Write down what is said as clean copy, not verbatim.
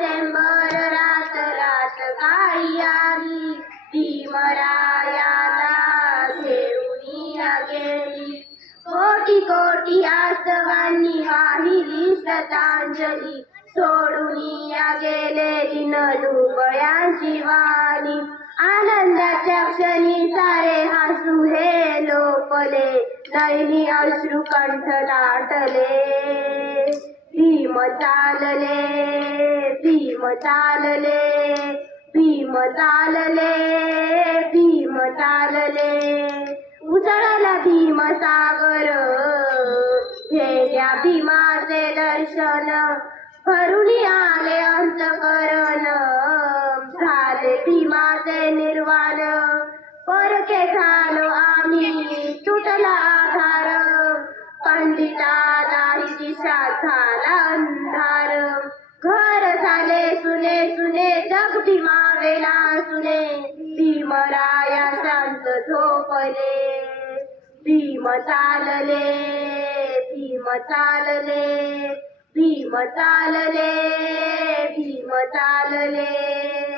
डिसेंबर रात रात काळी आली, भीमरायाला घेऊन गेली. कोटी कोटी आसवांनी वाहिली श्रद्धांजली, सोडून गेले दीनदुबळ्यांची वाणी. आनंदाच्या क्षणी सारे हसू हे लोपले, नयनी अश्रू कंठ दाटले. भीम चालले, भीम चालले, भीम चालले, भीम चालले. उजळला भीमसागर, घेण्या भीमाचे दर्शन, भरून आले अंतकरण. झाले भीमाचे निर्वाण, परके झालो आम्ही तुटला आधार. पंडिता नाही दिशा झाला अंधार, घर झाले सुने सुने जग भीमावेला सुने. भीमराया शांत झोपले, भीम चालले, भीम चालले, भीम चालले, भीम चालले.